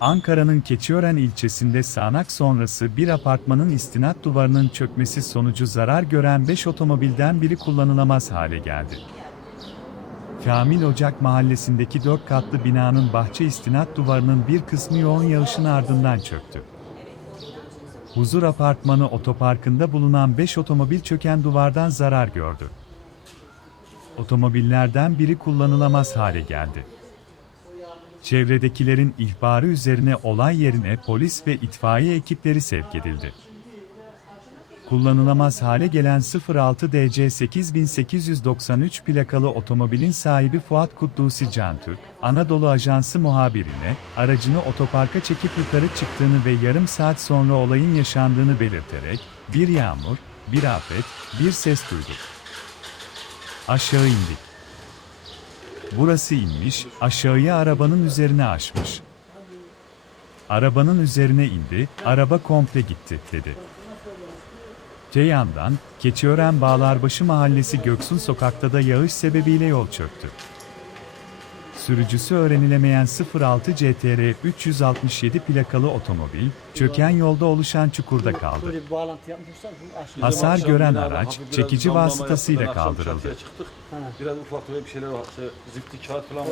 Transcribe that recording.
Ankara'nın Keçiören ilçesinde sağanak sonrası bir apartmanın istinat duvarının çökmesi sonucu zarar gören 5 otomobilden biri kullanılamaz hale geldi. Kamil Ocak mahallesindeki 4 katlı binanın bahçe istinat duvarının bir kısmı yoğun yağışın ardından çöktü. Huzur Apartmanı otoparkında bulunan 5 otomobil çöken duvardan zarar gördü. Otomobillerden biri kullanılamaz hale geldi. Çevredekilerin ihbarı üzerine olay yerine polis ve itfaiye ekipleri sevk edildi. Kullanılamaz hale gelen 06 DC 8893 plakalı otomobilin sahibi Fuat Kuddusi Cantürk, Anadolu Ajansı muhabirine, aracını otoparka çekip yukarı çıktığını ve yarım saat sonra olayın yaşandığını belirterek, bir yağmur, bir afet, bir ses duyduk. Aşağı indik. Burası inmiş, aşağıya arabanın üzerine aşmış. Arabanın üzerine indi, araba komple gitti, dedi. Te yandan, Keçiören Bağlarbaşı Mahallesi Göksun Sokak'ta da yağış sebebiyle yol çöktü. Sürücüsü öğrenilemeyen 06 CTR 367 plakalı otomobil, çöken yolda oluşan çukurda kaldı. Hasar gören araç, çekici vasıtasıyla kaldırıldı. çatıya çıktık. Ha. Biraz ufak tefek bir şeyler var. İşte zipti kağıt falan